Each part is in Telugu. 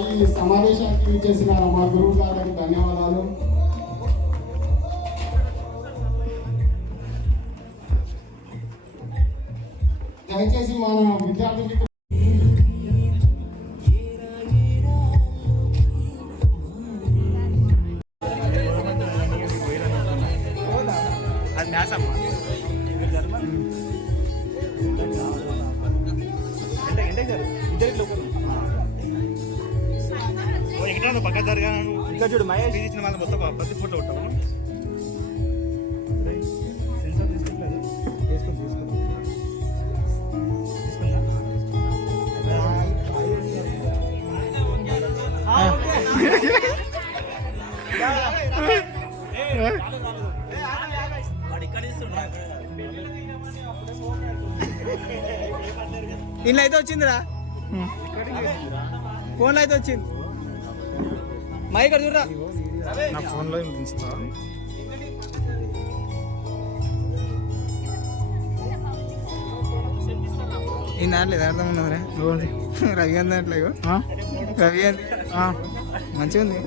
ఈ సమావేశానికి చేసిన మా గురువు గారికి ధన్యవాదాలు. దయచేసి మన విద్యార్థులకి పక్క జరగా ఇంకా చూడు మహేష్ ఇచ్చిన వాళ్ళ మొత్తం ప్రతి ఫోటో ఉంటాము. ఇల్లు అయితే వచ్చిందిరా, ఫోన్లో అయితే వచ్చింది. మా ఇక్కడ చూడరా, నా ఫోన్లో ఈ దాంట్లో అర్థం ఉన్నదిరా రవి గారి దాంట్లో రవి గారి మంచిగా ఉంది.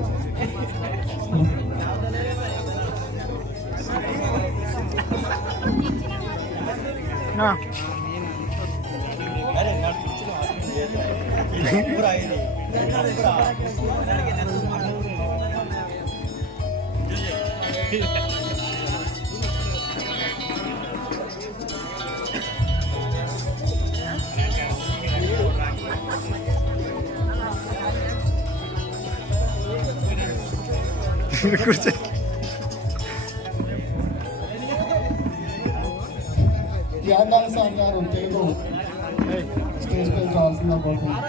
కూర్చో యాదవ్ సార్ గారు తెలుగు స్టేజ్ పై రావాల్సిన కోరుతున్నాను.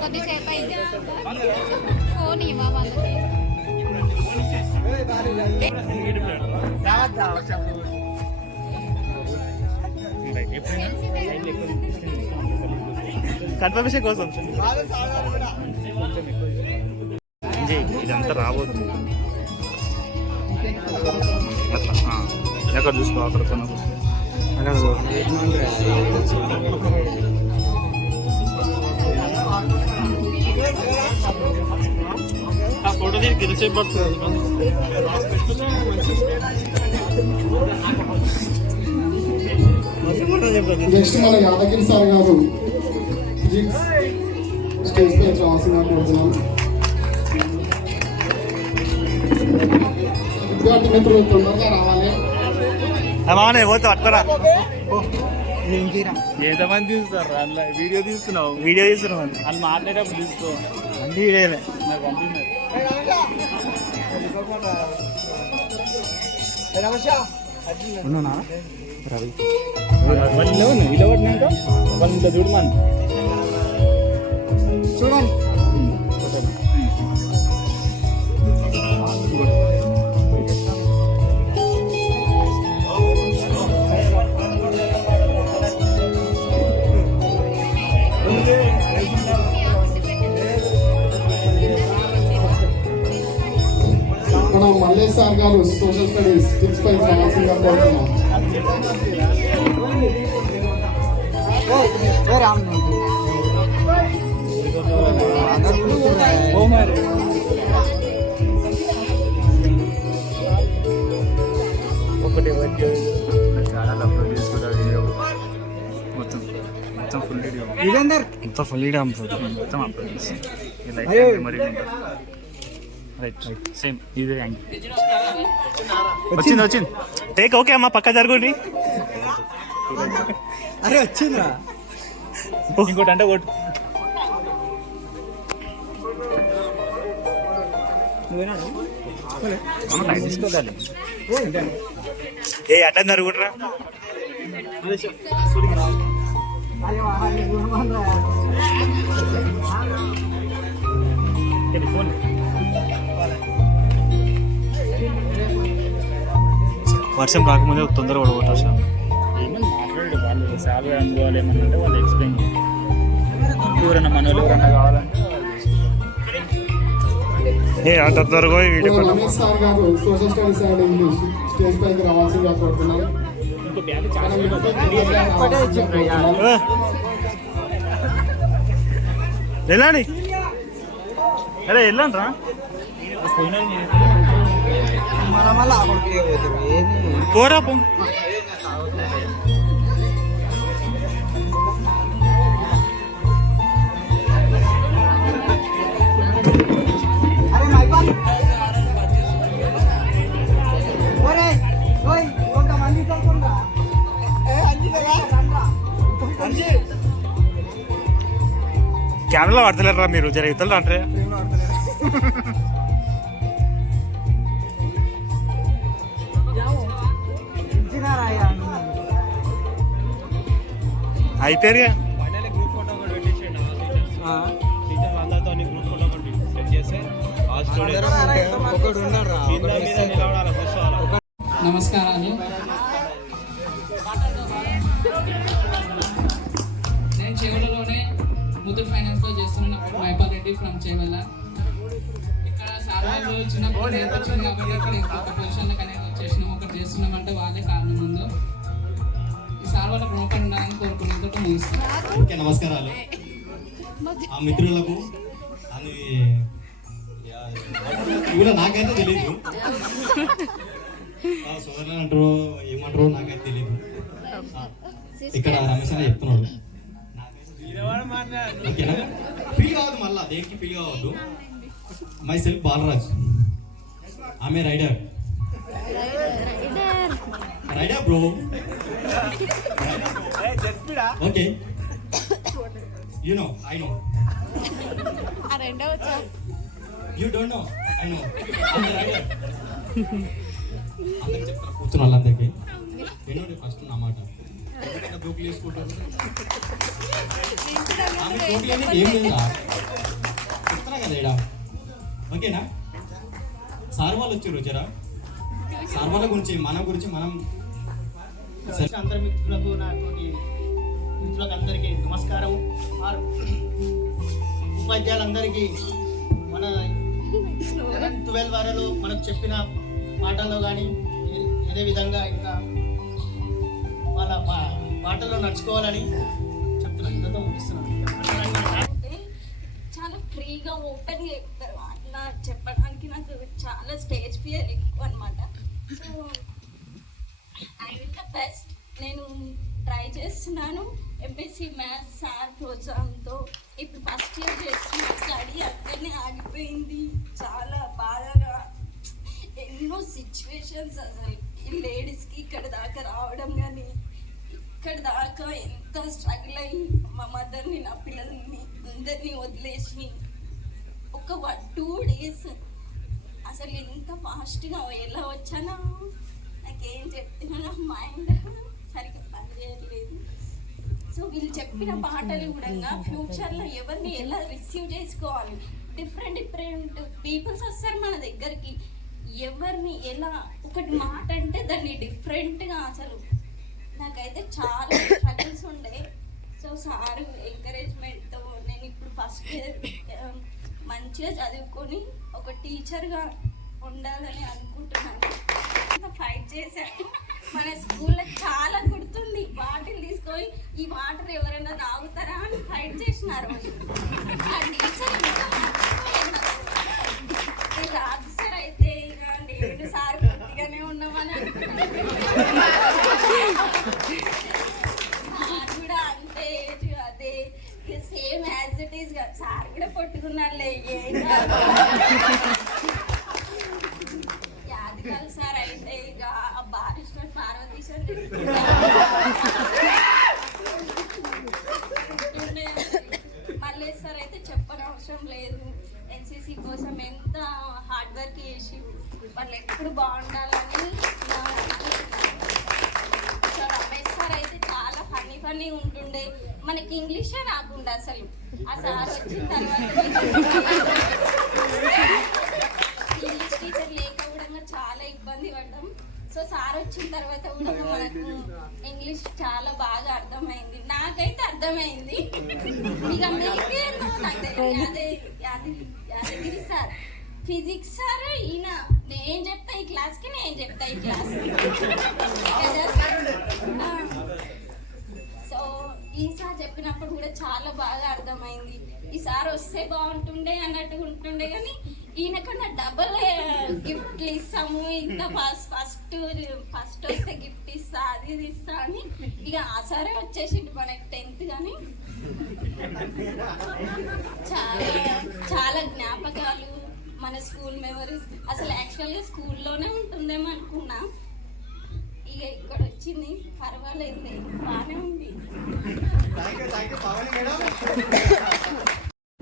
కొద్దిసేపు అయితే ఫోన్ ఇవ్వ వాళ్ళకి. కన్ఫర్మేషన్ కోసం ఇదంతా రాబోతుంది. ఎక్కడ చూసుకో అక్కడ కొన్న ఫోటో కిందసేపు పడుతుంది. నెక్స్ట్ మన యాదగిరి సార్ గారు ఫిజిక్స్ స్టేజ్ పై రావాల్సిన కోరుతున్నాం. విద్యార్థి మిత్రులు తొందరగా రావాలి. పోతా అక్కరా ఎంతమంది తీస్తారు అందులో? వీడియో తీస్తున్నావు వాళ్ళు మాట్లాడేటప్పుడు తీసుకో అన్ని వీడియోలే. నాకు పంపిస్తున్నారు. ఉన్నానా రవి ఇలా పట్టినాక వాళ్ళు ఇంట్లో చూడమని చూడండి. మన మల్లేష్ సార్ గారు సోషల్ స్టడీస్ స్కిల్స్ పై రావాల్సిందిగా కోరుతున్నాం. ఒకటి ఛానల్ అప్లోడ్ చేసుకుంటా వీడియో మొత్తం ఫుల్ వీడియో మొత్తం అప్లోడ్ చేసి మరి రైట్ సేమ్ ఇదే యాంగిల్ వచ్చింది టేక్ ఓకే అమ్మా పక్క జరుగుండి. అరే వచ్చిందా ఇంకోటి అంటే ఒకటి తీసుకోవాలి. ఏ అడ్డం జరుగుంటారా వర్షం రాకముందే తొందరగా పడగొట్టారు సార్. ఏమన్నా మాట్లాడు వాళ్ళు సాల్వ్ అనుకోవాలి ఏమన్నా అంటే వాళ్ళు ఎక్స్ప్లెయిన్ ఎవరన్నా మన వాళ్ళు ఎవరన్నా కావాలంటే ఏ అంత త్వరగా వీడియో ఇప్పుడు రమేష్ సార్ గారు social studies and English stage పైకి రావాల్సిందిగా కోరుతున్నాను. వెళ్ళండి, అరే వెళ్ళండి రా. మళ్ళీ అక్కడికి పోతారు ఏది పోరా పో. అరే మైపాల్ ఒరే ఓయ్ కొంతమంది తోకుందా కెమెరాలో పడతలేరా మీరు, జర ఇతరులు అంటే అయిపోయారుగా. నమస్కారాలు. నేను చేవలలోనే ముత్తూట్ ఫైనాన్స్లో చేస్తున్నాను. మైపాల్ రెడ్డి ఫ్రమ్ చేవల్ల. ఇక్కడ సార్ వాళ్ళు చిన్నప్పుడు నేర్పించింది కాబట్టి ఇక్కడ ఇంకొక పొజిషన్లో కనెక్ట్ వచ్చేసినాం. ఒకటి చేస్తున్నామంటే వాళ్ళే కారణం ముందు. ఈ సార్ వాళ్ళ రుణపడి ఉండాలని కోరుకునేందుకు ముగిస్తాను. ఓకే, నమస్కారాలు ఆ మిత్రులకు. అని ఇవిలో నాకైతే తెలియదు, సోదరులు అంటారో ఏమంటారో నాకైతే తెలియదు. ఇక్కడ రమేష్ అనే చెప్తున్నాడు. ఓకేనా, ఫీల్ కావద్దు, మళ్ళా దేనికి ఫీల్ కావద్దు. మై సెల్ఫ్ బాలరాజ్, ఆమె rider rider bro. Okay, you know, I know, you don't know, I know. అందరికి చెప్తాను, కూర్చున్న వాళ్ళందరికీ వినండి ఫస్ట్ నా మాట. జోకులు వేసుకుంటారు, ఆమె జోకులు అనేది ఏం లేదా చెప్తున్నా కదా ఇక్కడ. ఓకేనా, సార్ వాళ్ళు వచ్చారు జరా. సార్ వాళ్ళ గురించి మన గురించి మనం అందరి మిత్రులకు, నాతోటి మిత్రులకు అందరికీ నమస్కారం. ఉపాధ్యాయులందరికీ మన 12 వరలో మనకు చెప్పిన పాటల్లో కానీ అదేవిధంగా ఇంకా వాళ్ళ పాటల్లో నడుచుకోవాలని చెప్తున్నాను. ఇంతతో ముగిస్తున్నాను. చాలా ఫ్రీగా ఓపెన్గా చెప్తారు. అట్లా చెప్పడానికి నాకు చాలా స్టేజ్ ఫియర్ ఎక్కువ అనమాట. So I will the best. నేను ట్రై చేస్తున్నాను. ఎంపీసీ మ్యాథ్స్ సార్ ప్రోత్సాహంతో ఇప్పుడు ఫస్ట్ ఇయర్ చేస్తున్న స్టడీ అక్కడనే ఆగిపోయింది. చాలా బాధగా ఎన్నో సిచ్యువేషన్స్ అసలు ఈ లేడీస్కి ఇక్కడ దాకా రావడం కానీ ఇక్కడ దాకా ఎంత స్ట్రగుల్ అయ్యి మా మదర్ని నా పిల్లల్ని అందరినీ వదిలేసి ఒక 2 days అసలు ఎంత ఫాస్ట్గా ఎలా వచ్చానో నాకేం చెప్తున్నా నా మైండ్ సరిగ్గా పనిచేయట్లేదు. సో వీళ్ళు చెప్పిన పాటలు కూడా ఫ్యూచర్లో ఎవరిని ఎలా రిసీవ్ చేసుకోవాలి, డిఫరెంట్ పీపుల్స్ వస్తారు మన దగ్గరికి, ఎవరిని ఎలా ఒకటి మాట అంటే దాన్ని డిఫరెంట్గా అసలు నాకైతే చాలా స్ట్రగుల్స్ ఉండే. సో సార్ ఎంకరేజ్మెంట్తో నేను ఇప్పుడు ఫస్ట్ ఇయర్ మంచిగా చదువుకొని ఒక టీచర్గా ఉండాలని అనుకుంటున్నాను. ఫైట్ చేశాను. మన స్కూల్లో చాలా గుర్తుంది. బాటిల్ తీసుకొని ఈ వాటర్ ఎవరైనా తాగుతారా అని ఫైట్ చేసినారు. ఆ టీచర్ రాజు సార్ అయితే ఇక నేను సార్ పూర్తిగానే ఉన్నామని అనుకుంటున్నాను. సార్ కూడా అంతే అదే same as it is. Sir కూడా కొట్టుకున్నాడులే, ఏం కాదు. యాదగాల్ సార్ అయితే ఇక బారిస్టర్ పార్వతీశ్వర్ మల్లేష్ సార్ అయితే చెప్పనవసరం లేదు. ఎన్సీసీ కోసం ఎంత హార్డ్ వర్క్ చేసి వాళ్ళు ఎప్పుడు బాగుండాలని. సో రమేష్ సార్ అయితే చాలా ఫన్నీ ఉంటుండే. మనకి ఇంగ్లీషే రాకుండా అసలు ఆ సార్ వచ్చిన తర్వాత ఇంగ్లీష్ టీచర్ లేక కూడా చాలా ఇబ్బంది పడ్డాం. సో సార్ వచ్చిన తర్వాత కూడా మనకు ఇంగ్లీష్ చాలా బాగా అర్థమైంది. నాకైతే అర్థమైంది. ఇక మీకేందో నాకు తెలియదు. యాదగిరి సార్ ఫిజిక్స్ సార్ ఈయన నేను చెప్తా ఈ క్లాస్కి నేను చెప్తా ఈ క్లాస్. సో ఈసారి చెప్పినప్పుడు కూడా చాలా బాగా అర్థమైంది. ఈసారి వస్తే బాగుంటుండే అన్నట్టు ఉంటుండే, కానీ ఈయన కన్నా డబల్ గిఫ్ట్లు ఇస్తాము, ఇంకా ఫస్ట్ వస్తే గిఫ్ట్ ఇస్తా అది ఇది ఇస్తా అని ఇక ఆ సారే వచ్చేసిండు మనకి 10th. కానీ చాలా చాలా జ్ఞాపకాలు, మన స్కూల్ మెమరీస్. అసలు యాక్చువల్గా స్కూల్లోనే ఉంటుందేమో అనుకున్నా, ఇక ఇక్కడ వచ్చింది. పర్వాలేదు, బాగానే ఉంది.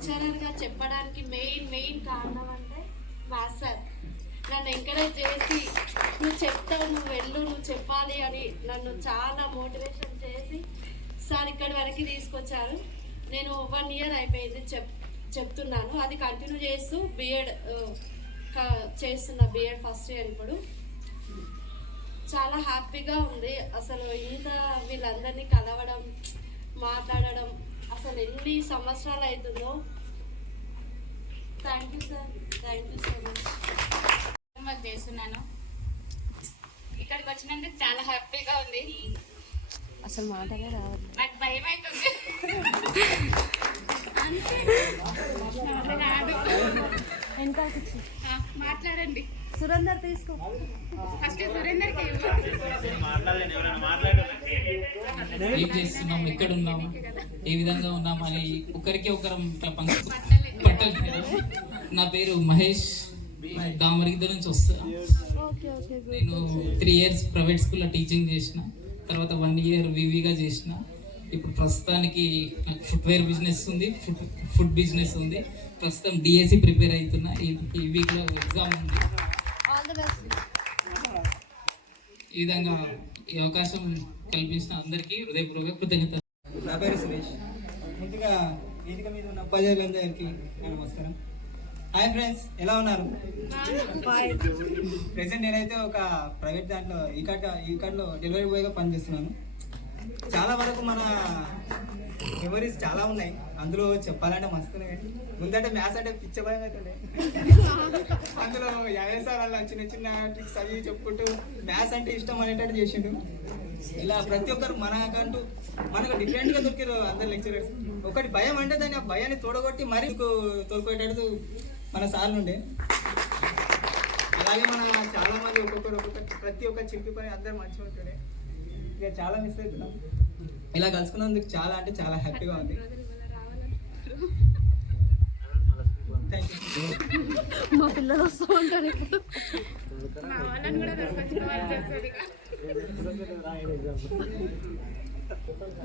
లెక్చరర్గా చెప్పడానికి మెయిన్ కారణం అంటే మాస్టర్ నన్ను ఎంకరేజ్ చేసి నువ్వు చెప్తావు, నువ్వు వెళ్ళు, నువ్వు చెప్పాలి అని నన్ను చాలా మోటివేషన్ చేసి సార్ ఇక్కడి వరకు తీసుకొచ్చారు. నేను 1 year అయిపోయింది చెప్తున్నాను, అది కంటిన్యూ చేస్తూ బిఎడ్ చేస్తున్నా. బిఎడ్ ఫస్ట్ ఇయర్ ఇప్పుడు. చాలా హ్యాపీగా ఉంది. అసలు ఇంత వీళ్ళందరినీ కలవడం, మాట్లాడడం అసలు ఎన్ని సంవత్సరాలు అవుతుందో. Thank you sir, thank you so much. చేస్తున్నాను. ఇక్కడికి వచ్చినందుకు చాలా హ్యాపీగా ఉంది. అసలు మాటలే రావద్దు, నాకు భయం అవుతుంది. మాట్లాడండి. సురేందర్ తీసుకో ఫస్ట్ సురేందర్కి ఏం చేస్తున్నాం, ఎక్కడ ఉన్నాము, ఏ విధంగా ఉన్నాము అని ఒకరికి ఒకరం పట్టలేదు. నా పేరు మహేష్, దామరిగిద్ద నుంచి వస్తా. నేను 3 years ప్రైవేట్ స్కూల్లో టీచింగ్ చేసిన, తర్వాత 1 year వివిగా చేసిన. ఇప్పుడు ప్రస్తుతానికి నాకు ఫుట్వేర్ బిజినెస్ ఉంది, ఫుడ్ బిజినెస్ ఉంది. ప్రస్తుతం డిఎస్సి ప్రిపేర్ అవుతున్నా. ఈ వీక్లో ఎగ్జామ్ ఉంది. ఈ విధంగా ఈ అవకాశం కల్పించిన అందరికీ హృదయపూర్వక కృతజ్ఞతలు. నా పేరు సురేష్. ముందుగా వేదిక మీద ఉన్న ఉపాధ్యాయులందరికీ నమస్కారం. హాయ్ ఫ్రెండ్స్, ఎలా ఉన్నారు? ప్రెసెంట్ నేనైతే ఒక ప్రైవేట్ దాంట్లో ఈకాడ్లో డెలివరీ బాయ్గా పనిచేస్తున్నాను. చాలా వరకు మన మెమరీస్ చాలా ఉన్నాయి, అందులో చెప్పాలంటే మస్తున్నాయి. ముందంటే మ్యాథ్స్ అంటే పిచ్చ భయం అవుతుండే. అందులో సార్ అలా చిన్న చిన్న ట్రిక్స్ అవి చెప్పుకుంటూ మ్యాథ్స్ అంటే ఇష్టం అనేటట్టు చేసిండు. ఇలా ప్రతి ఒక్కరు మనకు డిఫరెంట్గా దొరికారు అందరు లెక్చరర్స్. ఒకటి భయం అంటే దాన్ని ఆ భయాన్ని తోడగొట్టి మరీ తోడుకోయేటట్టు మన సార్లు ఉండే. అలాగే మన చాలా మంది ప్రతి ఒక్క చింపి పని అందరు మంచిగా ఉంటుండే. ఇక చాలా మిస్ అవుతున్నాం. ఇలా కలుసుకున్నందుకు చాలా అంటే చాలా హ్యాపీగా ఉంది. మా పిల్లలు వస్తూ ఉంటారు ఇప్పుడు.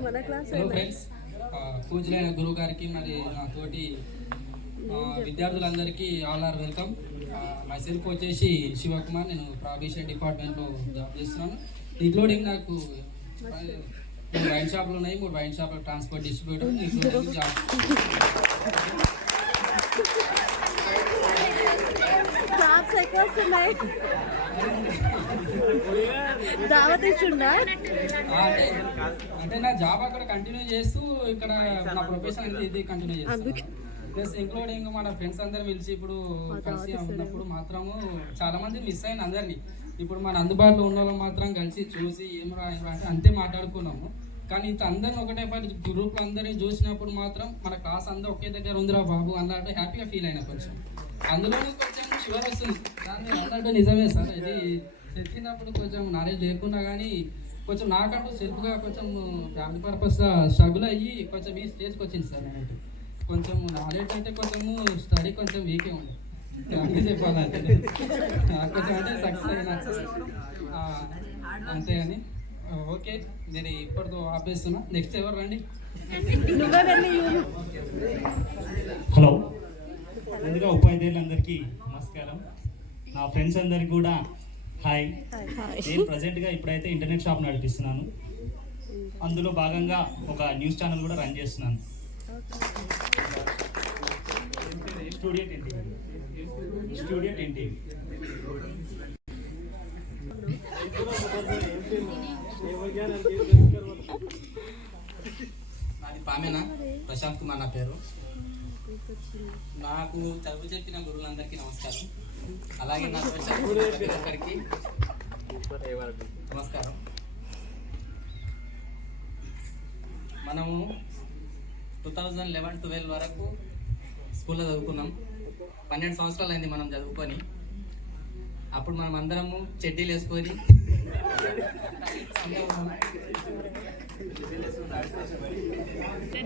మన క్లాస్ ఫ్రెండ్స్, పూజలైన గురువు గారికి మరి నా తోటి విద్యార్థులందరికీ all are welcome. Myself వచ్చేసి శివకుమార్, నేను ప్రావిషన్ డిపార్ట్మెంట్లో జాబ్ చేస్తున్నాను. ఇంక్లూడింగ్ నాకు 3 వైన్ షాపులు ఉన్నాయి, 3 వైన్ షాపుల ట్రాన్స్పోర్ట్ డిస్ట్రిబ్యూటర్, ఇంక్లూడింగ్ జాబ్. అంటే నా జాబ్ అక్కడ కంటిన్యూ చేస్తూ ఇక్కడ నా ప్రొఫెషన్ అనేది ఇది కంటిన్యూ చేస్తాను. ప్లస్ ఇంక్లూడింగ్ మన ఫ్రెండ్స్ అందరు పిలిచి ఇప్పుడు కలిసి ఉన్నప్పుడు మాత్రము చాలా మంది మిస్ అయిన అందరినీ ఇప్పుడు మన అందుబాటులో ఉన్న వాళ్ళు మాత్రం కలిసి చూసి ఏమరా అంటే అంతే మాట్లాడుకున్నాము. కానీ ఇంత అందరిని ఒకటే పాటు గ్రూప్లో అందరినీ చూసినప్పుడు మాత్రం మన క్లాస్ అందరూ ఒకే దగ్గర ఉందిరా బాబు అన్నట్టు హ్యాపీగా ఫీల్ అయినా. కొంచెం అందులోనే కొంచెం షుగర్ వస్తుంది దాన్ని అన్నట్టు. నిజమే సార్, ఇది చెప్పినప్పుడు కొంచెం నాలెడ్జ్ లేకున్నా కానీ కొంచెం నాకంటూ సెల్ఫ్గా కొంచెం ఫ్యామిలీ పర్పస్ స్ట్రగుల్ అయ్యి కొంచెం ఈ స్టేజ్కి వచ్చింది సార్. నేనైతే కొంచెం నాలెడ్జ్ అంటే కొంచెము స్టడీ కొంచెం వీకే ఉంది అన్నీ చెప్పాలంటే. కొంచెం అంటే సక్సెస్ అయినా అంతేగాని ఓకే, నేను ఇప్పటితో ఆపేస్తున్నా. నెక్స్ట్ ఎవరు రండి. హలో, ముందుగా ఉపాధ్యాయులందరికీ నమస్కారం. నా ఫ్రెండ్స్ అందరికి కూడా హాయ్. నేను ప్రజెంట్గా ఇప్పుడైతే ఇంటర్నెట్ షాప్ నడిపిస్తున్నాను. అందులో భాగంగా ఒక న్యూస్ ఛానల్ కూడా రన్ చేస్తున్నాను. Studio NTV. నాది పామేనా, ప్రశాంత్ కుమార్ నా పేరు. నాకు చదువు చెప్పిన గురువులందరికీ నమస్కారం. అలాగే నాకు చదువు ప్రతి ఒక్కరికి నమస్కారం. మనము 2011-12 వరకు స్కూల్లో చదువుకున్నాం. 12 సంవత్సరాలు అయింది మనం చదువుకొని. అప్పుడు మనం అందరము చెడ్డీలు వేసుకొని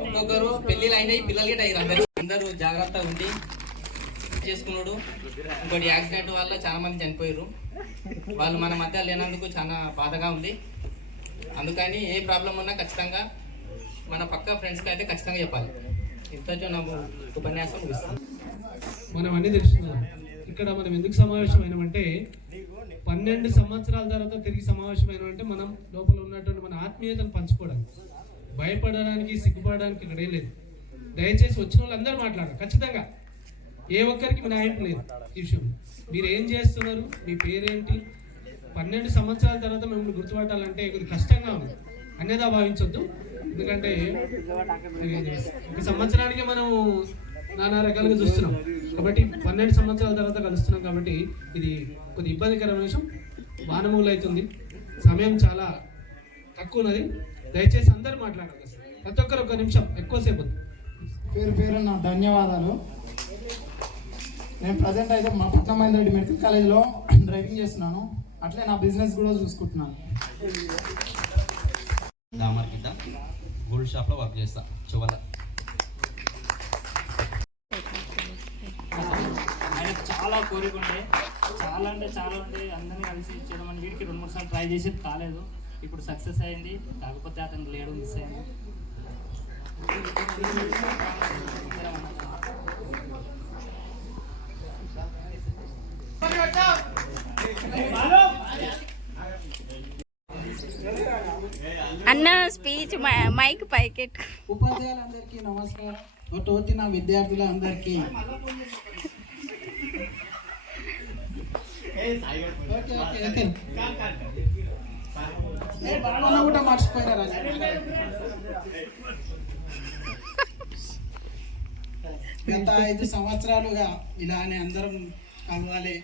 ఒక్కొక్కరు పెళ్ళిళ్ళు అయినాయి, పిల్లలు గిట్ట అయ్యారు. అందరూ జాగ్రత్తగా ఉండి చేసుకున్నాడు. ఇంకోటి యాక్సిడెంట్ వల్ల చాలా మంది చనిపోయారు. వాళ్ళు మన మధ్య లేనందుకు చాలా బాధగా ఉంది. అందుకని ఏ ప్రాబ్లం ఉన్నా ఖచ్చితంగా మన పక్క ఫ్రెండ్స్కి అయితే ఖచ్చితంగా చెప్పాలి. ఇంతతో నాకు ఉపన్యాసం ముగిస్తాను. మనం అన్నీ తెలుసుకున్నాం. ఇక్కడ మనం ఎందుకు సమావేశమైనామంటే 12 సంవత్సరాల తర్వాత తిరిగి సమావేశమైనామంటే మనం లోపల ఉన్నటువంటి మన ఆత్మీయతను పంచుకోవడానికి, భయపడడానికి, సిగ్గుపడడానికి ఇక్కడ ఏం లేదు. దయచేసి వచ్చిన వాళ్ళు అందరూ మాట్లాడారు. ఖచ్చితంగా ఏ ఒక్కరికి మీ నాయకులు లేదు ఈ విషయం. మీరు ఏం చేస్తున్నారు, మీ పేరేంటి, 12 సంవత్సరాల తర్వాత మిమ్మల్ని గుర్తుపట్టాలంటే కొద్దిగా కష్టంగా ఉంది. అన్యదా భావించొద్దు. ఎందుకంటే ఒక సంవత్సరానికి మనం నానా రకాలుగా చూస్తున్నాం కాబట్టి 12 సంవత్సరాల తర్వాత కలుస్తున్నాం కాబట్టి ఇది కొద్ది ఇబ్బందికరమైన విషయం. వానమూలు అవుతుంది, సమయం చాలా తక్కువ ఉన్నది. దయచేసి అందరూ మాట్లాడాలి. ప్రతి ఒక్కరు 1 నిమిషం ఎక్కువసేపు. పేరు నా ధన్యవాదాలు. నేను ప్రజెంట్ అయితే మా పట్నం మహేందర్ మెడికల్ కాలేజ్లో డ్రైవింగ్ చేస్తున్నాను. అట్లే నా బిజినెస్ కూడా చూసుకుంటున్నాను. దామర్ కింద గోల్డ్ షాప్లో వర్క్ చేస్తా. చివర ఆయనకు చాలా కోరిక ఉండే, చాలా అంటే చాలా ఉండే అందరినీ కలిసి చేయడం అని. వీడికి 2-3 సార్లు ట్రై చేసి కాలేదు. ఇప్పుడు సక్సెస్ అయింది. కాకపోతే అతనికి లేడు, మిస్ అయింది. అన్న స్పీచ్ మైక్ పైకెట్. ఉపాధ్యాయులందరికీ నమస్కారం. తోటి నా విద్యార్థులందరికీ కూడా మర్చిపోయినారా? గత 5 సంవత్సరాలుగా ఇలానే అందరం కలవాలి.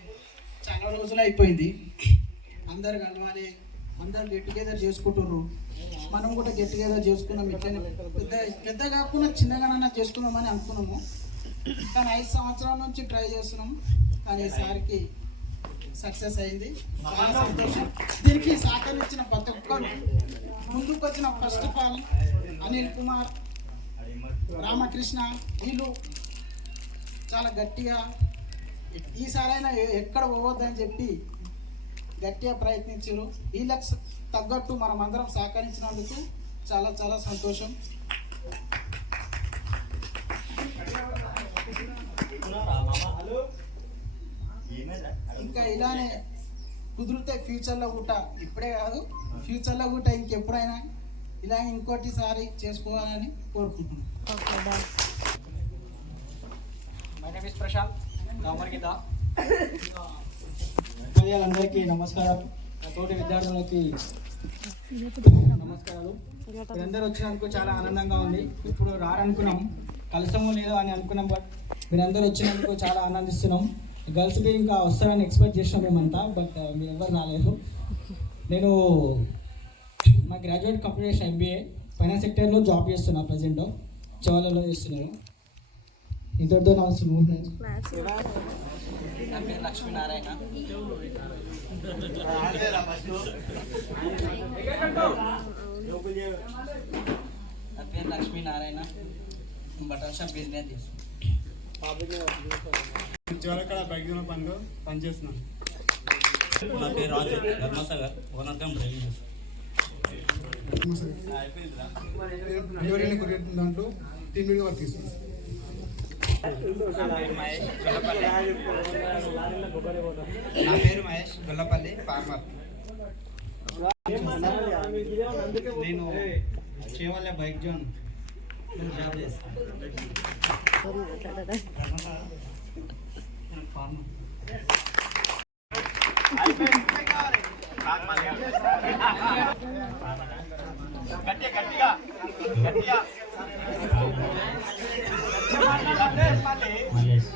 చాలా రోజులు అయిపోయింది. అందరు కలవాలి, అందరు గెట్ టుగెదర్ చేసుకుంటున్నారు. మనం కూడా గెట్ టుగెదర్ చేసుకున్నాం. ఇట్లనే పెద్ద కాకుండా చిన్నగానైనా చేసుకున్నామని అనుకున్నాము. కానీ 5 సంవత్సరాల నుంచి ట్రై చేస్తున్నాం. కానీ ఈసారికి సక్సెస్ అయింది. చాలా సంతోషం. దీనికి సహకరించిన ప్రతి ఒక్కరు, ముందుకు వచ్చిన first of all Anil Kumar, Ramakrishna, వీళ్ళు చాలా గట్టిగా ఈసారైనా ఎక్కడ పోవద్దని చెప్పి గట్టిగా ప్రయత్నించారు. వీళ్ళకి తగ్గట్టు మనం అందరం సహకరించినందుకు చాలా చాలా సంతోషం. ఇంకా ఇలానే కుదిరితే ఫ్యూచర్లో కూడా, ఇప్పుడే కాదు ఫ్యూచర్లో కూడా ఇంకెప్పుడైనా ఇలా ఇంకోటిసారి చేసుకోవాలని కోరుకుంటున్నాను. మై నేమ్ ఇస్ ప్రశాంత్, దామర్ కింద. ఉపాధ్యాయులందరికీ నమస్కారం. తోటి విద్యార్థులకి నమస్కారాలు. మీరందరూ వచ్చినందుకు చాలా ఆనందంగా ఉంది. ఇప్పుడు రారనుకున్నాం, కలుస్తామో లేదో అని అనుకున్నాం. బట్ మీరందరూ వచ్చినందుకు చాలా ఆనందిస్తున్నాం. గర్ల్స్ డే ఇంకా వస్తారని ఎక్స్పెక్ట్ చేసినాం మేమంతా. బట్ మీరు ఎవరు రాలేదు. నేను నా గ్రాడ్యుయేట్ కంప్లీట్ చేసిన MBA ఫైనాన్స్ సెక్టర్లో జాబ్ చేస్తున్నా. ప్రజెంట్ చవాలలో చేస్తున్నాను. ఇంతటితో నా నా పేరు లక్ష్మీనారాయణ. నా పేరు లక్ష్మీనారాయణ. బట్టల షాప్ బిజినెస్ చివరక్కడ బైక్లో పనిచేస్తున్నాను. నా పేరు రాజు, ధర్మసాగర్ ఓనర్గా డ్రైవింగ్ చేస్తాను. దాంట్లో టీమ్ లీడ్గా వర్క్ చేస్తున్నాను. నా పేరు మహేష్ గొల్లపల్లి, ఫార్మర్. నేను చేవల్ల బైక్ జోన్ జాబ్ చేస్తాను. గట్టిగా మల్లేష్.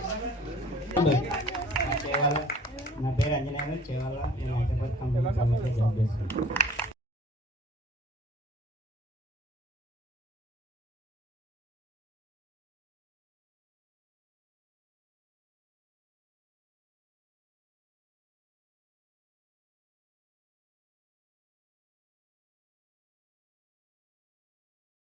నా పేరు అంజనేయులు చేవాల. నేను హైదరాబాద్ కంపెనీ జాబ్ చేస్తాను.